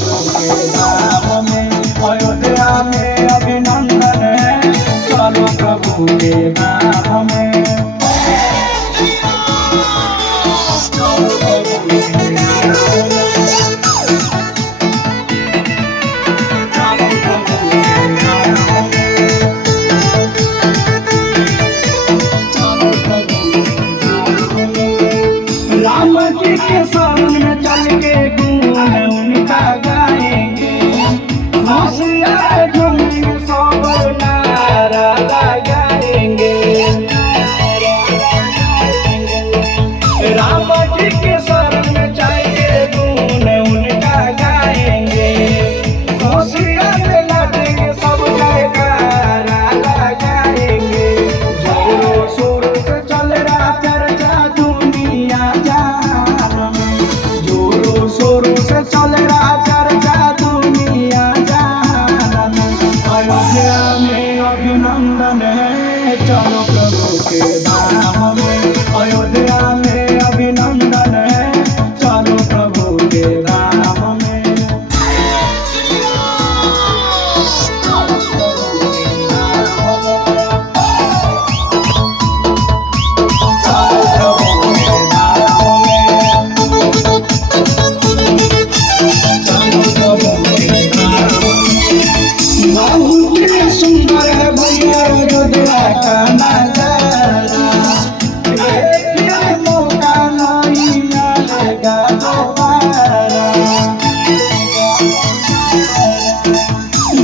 प्रभु के धाम में। अयोध्या में अभिनंदन है, चलो प्रभु के धाम में। राम जी के शरण में चल के गुण उनका गाएंगे, होशियार झूमेंगे सब नारा लगाएंगे। राम जी के शरण में चल के गुण उनका गाएंगे, होशियार लड़ेंगे सब जयकारा लगाएंगे। जोरों शोरों से चल रहा चर्चा दुनिया जहान में, जोरों शोरों से चल रहा चर्चा दुनिया जहान में। अयोध्या में अभिनंदन है, चलो प्रभु के धाम में। अयोध्या में अभिनंदन है, चलो प्रभु के धाम में। बहुत सुंदर है भैया अयोध्या का नजारा, फिर मौका नहीं आएगा दोबारा।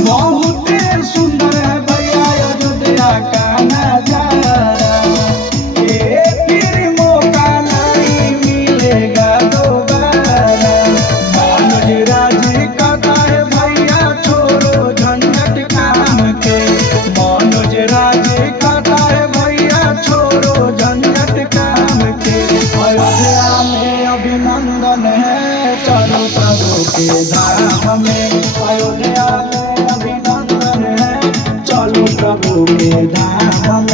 बहुत सुंदर है भैया अयोध्या का नजारा, फिर मौका नहीं मिलेगा दोबारा। मनोज राजी कहता है भैया छोड़ो झंझट काम के, मनोज राजी कहता है भैया छोड़ो झंझट काम के। अयोध्या में अभिनंदन है, चलो प्रभु के धाम में। अयोध्या में अभिनंदन है, चलो प्रभु के धाम